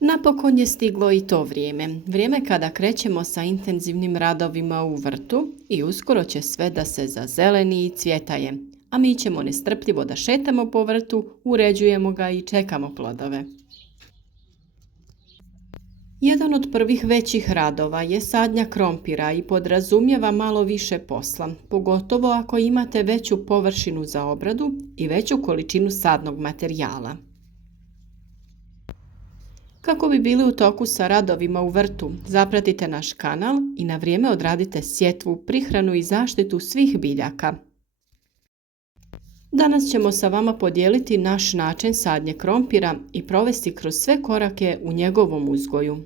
Napokon je stiglo i to vrijeme kada krećemo sa intenzivnim radovima u vrtu i uskoro će sve da se zazeleni i cvjetaje, a mi ćemo nestrpljivo da šetamo po vrtu, uređujemo ga i čekamo plodove. Jedan od prvih većih radova je sadnja krompira i podrazumijeva malo više posla, pogotovo ako imate veću površinu za obradu i veću količinu sadnog materijala. Kako bi bili u toku sa radovima u vrtu, zapratite naš kanal i na vrijeme odradite sjetvu, prihranu i zaštitu svih biljaka. Danas ćemo sa vama podijeliti naš način sadnje krompira i provesti kroz sve korake u njegovom uzgoju.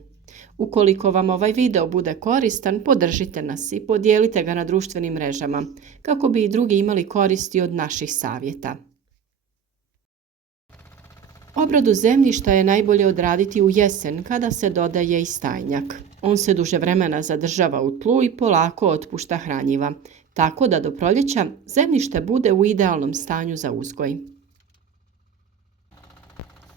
Ukoliko vam ovaj video bude koristan, podržite nas i podijelite ga na društvenim mrežama, kako bi i drugi imali koristi od naših savjeta. Obradu zemljišta je najbolje odraditi u jesen kada se dodaje i stajnjak. On se duže vremena zadržava u tlu i polako otpušta hranjiva, tako da do proljeća zemljište bude u idealnom stanju za uzgoj.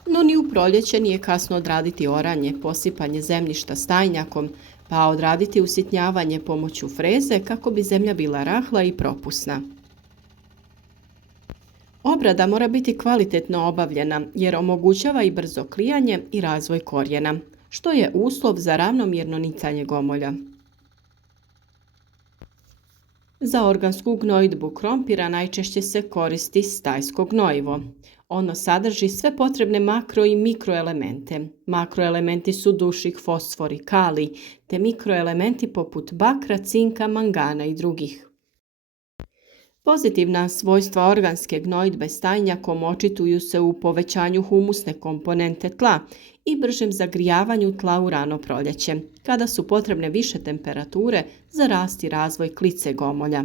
No ni u proljeće nije kasno odraditi oranje, posipanje zemljišta stajnjakom, pa odraditi usitnjavanje pomoću freze kako bi zemlja bila rahla i propusna. Obrada mora biti kvalitetno obavljena jer omogućava i brzo klijanje i razvoj korijena, što je uslov za ravnomjerno nicanje gomolja. Za organsku gnojidbu krompira najčešće se koristi stajsko gnojivo. Ono sadrži sve potrebne makro i mikroelemente. Makroelementi su dušik, fosfor i kalij, te mikroelementi poput bakra, cinka, mangana i drugih. Pozitivna svojstva organske gnojidbe stajnjakom očituju se u povećanju humusne komponente tla i bržem zagrijavanju tla u rano proljeće, kada su potrebne više temperature za rast i razvoj klice gomolja.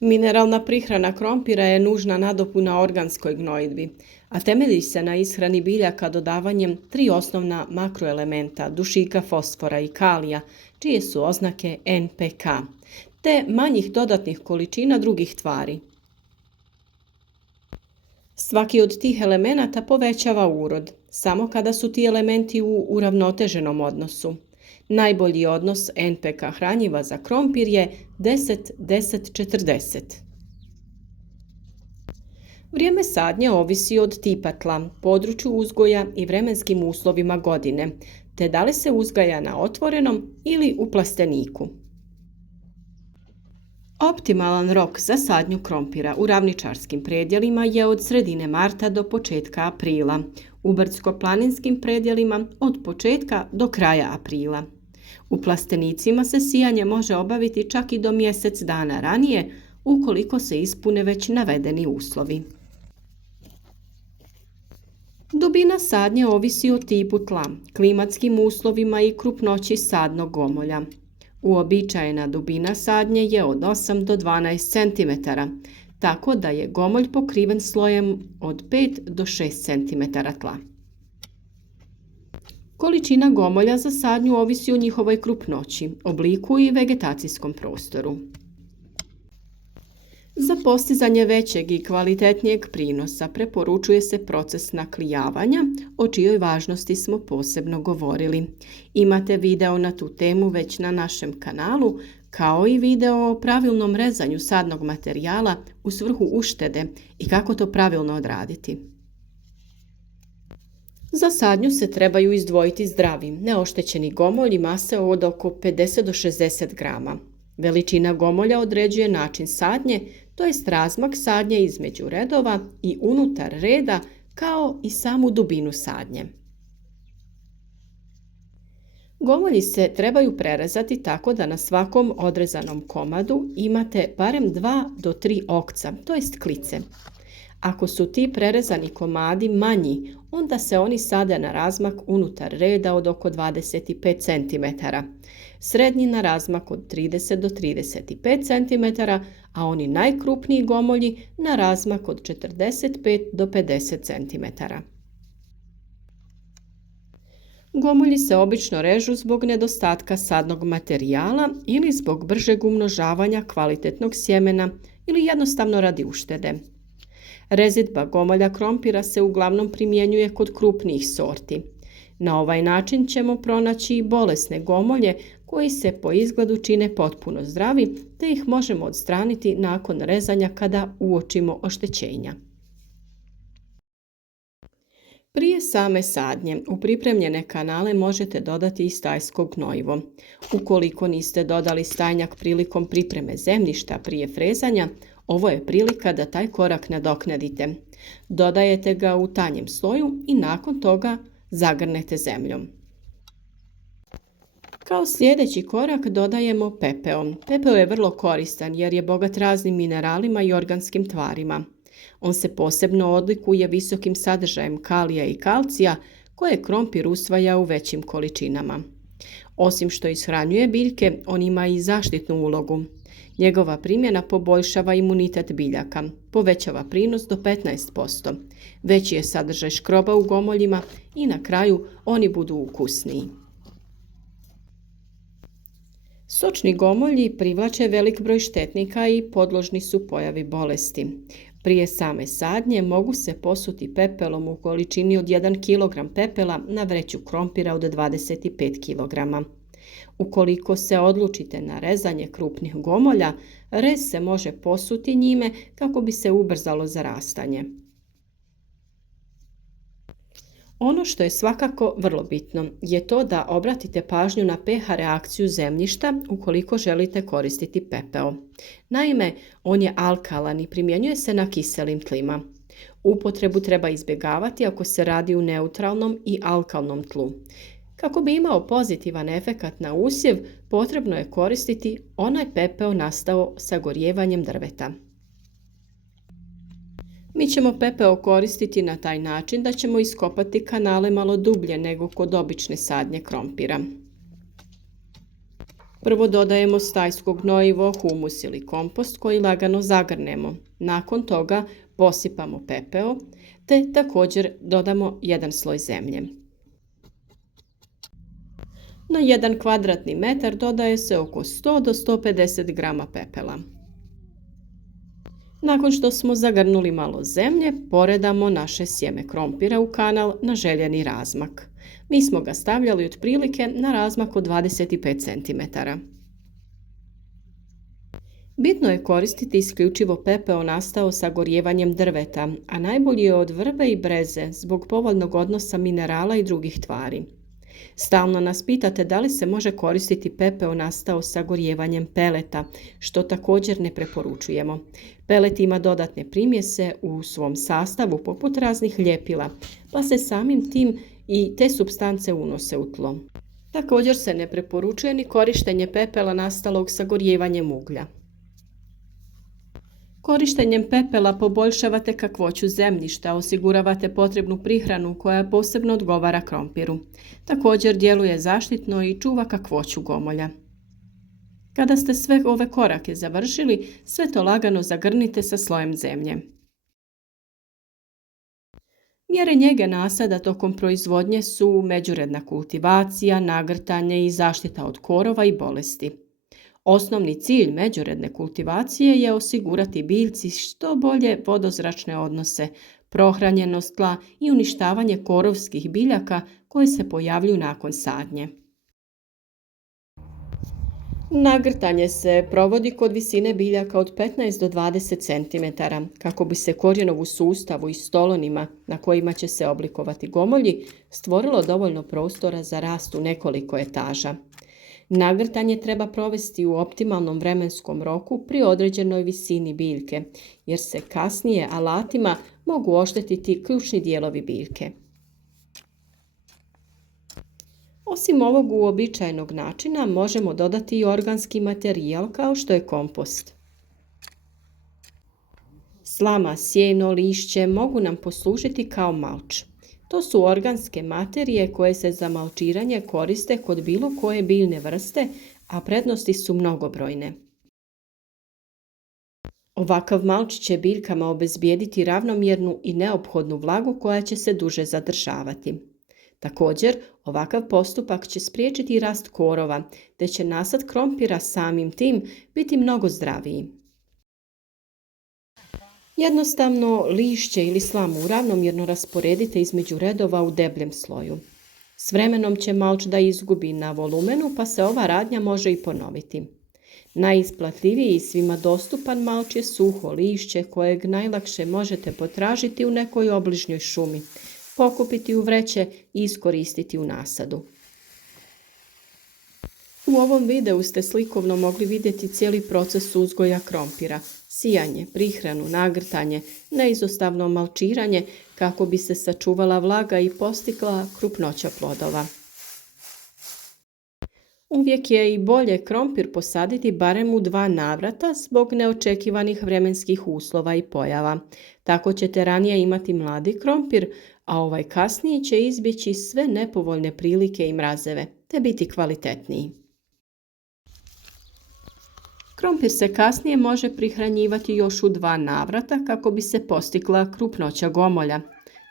Mineralna prihrana krompira je nužna nadopuna organskoj gnojidbi, a temelji se na ishrani biljaka dodavanjem 3 osnovna makroelementa dušika, fosfora i kalija, čije su oznake NPK, te manjih dodatnih količina drugih tvari. Svaki od tih elemenata povećava urod, samo kada su ti elementi u uravnoteženom odnosu. Najbolji odnos NPK hranjiva za krompir je 10-10-40. Vrijeme sadnje ovisi od tipa tla, području uzgoja i vremenskim uslovima godine, te da li se uzgaja na otvorenom ili u plasteniku. Optimalan rok za sadnju krompira u ravničarskim predjelima je od sredine marta do početka aprila, u brdsko-planinskim predjelima od početka do kraja aprila. U plastenicima se sijanje može obaviti čak i do mjesec dana ranije, ukoliko se ispune već navedeni uslovi. Dubina sadnje ovisi o tipu tla, klimatskim uslovima i krupnoći sadnog gomolja. Uobičajena dubina sadnje je od 8 do 12 cm, tako da je gomolj pokriven slojem od 5 do 6 cm tla. Količina gomolja za sadnju ovisi o njihovoj krupnoći, obliku i vegetacijskom prostoru. Za postizanje većeg i kvalitetnijeg prinosa preporučuje se proces naklijavanja, o čijoj važnosti smo posebno govorili. Imate video na tu temu već na našem kanalu, kao i video o pravilnom rezanju sadnog materijala u svrhu uštede i kako to pravilno odraditi. Za sadnju se trebaju izdvojiti zdravi, neoštećeni gomolji mase od oko 50 do 60 grama. Veličina gomolja određuje način sadnje, to jest razmak sadnje između redova i unutar reda, kao i samu dubinu sadnje. Gomolji se trebaju prerezati tako da na svakom odrezanom komadu imate barem 2 do 3 okca, to jest klice. Ako su ti prerezani komadi manji, onda se oni sade na razmak unutar reda od oko 25 cm, srednji na razmak od 30 do 35 cm, a oni najkrupniji gomolji na razmak od 45 do 50 cm. Gomolji se obično režu zbog nedostatka sadnog materijala ili zbog bržeg umnožavanja kvalitetnog sjemena ili jednostavno radi uštede. Rezidba gomolja krompira se uglavnom primjenjuje kod krupnijih sorti. Na ovaj način ćemo pronaći i bolesne gomolje koji se po izgledu čine potpuno zdravi, te ih možemo odstraniti nakon rezanja kada uočimo oštećenja. Prije same sadnje u pripremljene kanale možete dodati i stajsko gnojivo. Ukoliko niste dodali stajnjak prilikom pripreme zemljišta prije frezanja, ovo je prilika da taj korak nadoknadite. Dodajete ga u tanjem sloju i nakon toga zagrnete zemljom. Kao sljedeći korak dodajemo pepeo. Pepeo je vrlo koristan jer je bogat raznim mineralima i organskim tvarima. On se posebno odlikuje visokim sadržajem kalija i kalcija koje krompir usvaja u većim količinama. Osim što ishranjuje biljke, on ima i zaštitnu ulogu. Njegova primjena poboljšava imunitet biljaka, povećava prinos do 15%. Veći je sadržaj škroba u gomoljima i na kraju oni budu ukusniji. Sočni gomolji privlače velik broj štetnika i podložni su pojavi bolesti. Prije same sadnje mogu se posuti pepelom u količini od 1 kg pepela na vreću krompira od 25 kg. Ukoliko se odlučite na rezanje krupnih gomolja, rez se može posuti njime kako bi se ubrzalo zarastanje. Ono što je svakako vrlo bitno je to da obratite pažnju na pH reakciju zemljišta ukoliko želite koristiti pepeo. Naime, on je alkalan i primjenjuje se na kiselim tlima. Upotrebu treba izbjegavati ako se radi u neutralnom i alkalnom tlu. Kako bi imao pozitivan efekat na usjev, potrebno je koristiti onaj pepeo nastao sagorijevanjem drveta. Mi ćemo pepeo koristiti na taj način da ćemo iskopati kanale malo dublje nego kod obične sadnje krompira. Prvo dodajemo stajsko gnojivo, humus ili kompost koji lagano zagrnemo. Nakon toga posipamo pepeo te također dodamo jedan sloj zemlje. Na 1 kvadratni metar dodaje se oko 100 do 150 grama pepela. Nakon što smo zagrnuli malo zemlje, poredamo naše sjeme krompira u kanal na željeni razmak. Mi smo ga stavljali otprilike na razmak od 25 cm. Bitno je koristiti isključivo pepeo nastao sagorijevanjem drveta, a najbolji je od vrbe i breze zbog povoljnog odnosa minerala i drugih tvari. Stalno nas pitate da li se može koristiti pepeo nastao sagorijevanjem peleta, što također ne preporučujemo. Pelet ima dodatne primjese u svom sastavu poput raznih ljepila, pa se samim tim i te supstance unose u tlo. Također se ne preporučuje ni korištenje pepela nastalog sagorijevanjem uglja. Korištenjem pepela poboljšavate kakvoću zemljišta, osiguravate potrebnu prihranu koja posebno odgovara krompiru. Također djeluje zaštitno i čuva kakvoću gomolja. Kada ste sve ove korake završili, sve to lagano zagrnite sa slojem zemlje. Mjere njege nasada tokom proizvodnje su međuredna kultivacija, nagrtanje i zaštita od korova i bolesti. Osnovni cilj međuredne kultivacije je osigurati biljci što bolje vodozračne odnose, prohranjenost tla i uništavanje korovskih biljaka koje se pojavljuju nakon sadnje. Nagrtanje se provodi kod visine biljaka od 15 do 20 cm kako bi se korijenovu sustavu i stolonima na kojima će se oblikovati gomolji stvorilo dovoljno prostora za rast u nekoliko etaža. Nagrtanje treba provesti u optimalnom vremenskom roku pri određenoj visini biljke, jer se kasnije alatima mogu oštetiti ključni dijelovi biljke. Osim ovog uobičajenog načina možemo dodati i organski materijal kao što je kompost. Slama, sjeno, lišće mogu nam poslužiti kao malč. To su organske materije koje se za malčiranje koriste kod bilo koje biljne vrste, a prednosti su mnogobrojne. Ovakav malč će biljkama obezbijediti ravnomjernu i neophodnu vlagu koja će se duže zadržavati. Također, ovakav postupak će spriječiti rast korova, te će nasad krompira samim tim biti mnogo zdraviji. Jednostavno lišće ili slamu ravnomjerno rasporedite između redova u debljem sloju. S vremenom će malč da izgubi na volumenu, pa se ova radnja može i ponoviti. Najisplativiji i svima dostupan malč je suho lišće kojeg najlakše možete potražiti u nekoj obližnjoj šumi, pokupiti u vreće i iskoristiti u nasadu. U ovom videu ste slikovno mogli vidjeti cijeli proces uzgoja krompira, sijanje, prihranu, nagrtanje, neizostavno malčiranje kako bi se sačuvala vlaga i postigla krupnoća plodova. Uvijek je i bolje krompir posaditi barem u 2 navrata zbog neočekivanih vremenskih uslova i pojava. Tako ćete ranije imati mladi krompir, a ovaj kasniji će izbjeći sve nepovoljne prilike i mrazeve, te biti kvalitetniji. Krompir se kasnije može prihranjivati još u 2 navrata kako bi se postigla krupnoća gomolja.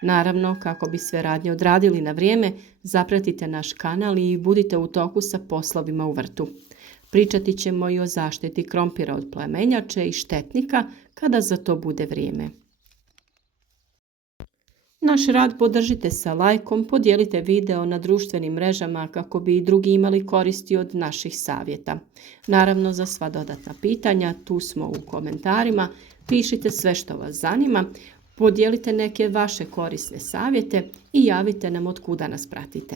Naravno, kako bi sve radnje odradili na vrijeme, zapratite naš kanal i budite u toku sa poslovima u vrtu. Pričati ćemo i o zaštiti krompira od plemenjače i štetnika kada za to bude vrijeme. Naš rad podržite sa lajkom, podijelite video na društvenim mrežama kako bi i drugi imali koristi od naših savjeta. Naravno, za sva dodatna pitanja, tu smo u komentarima, pišite sve što vas zanima, podijelite neke vaše korisne savjete i javite nam od kuda nas pratite.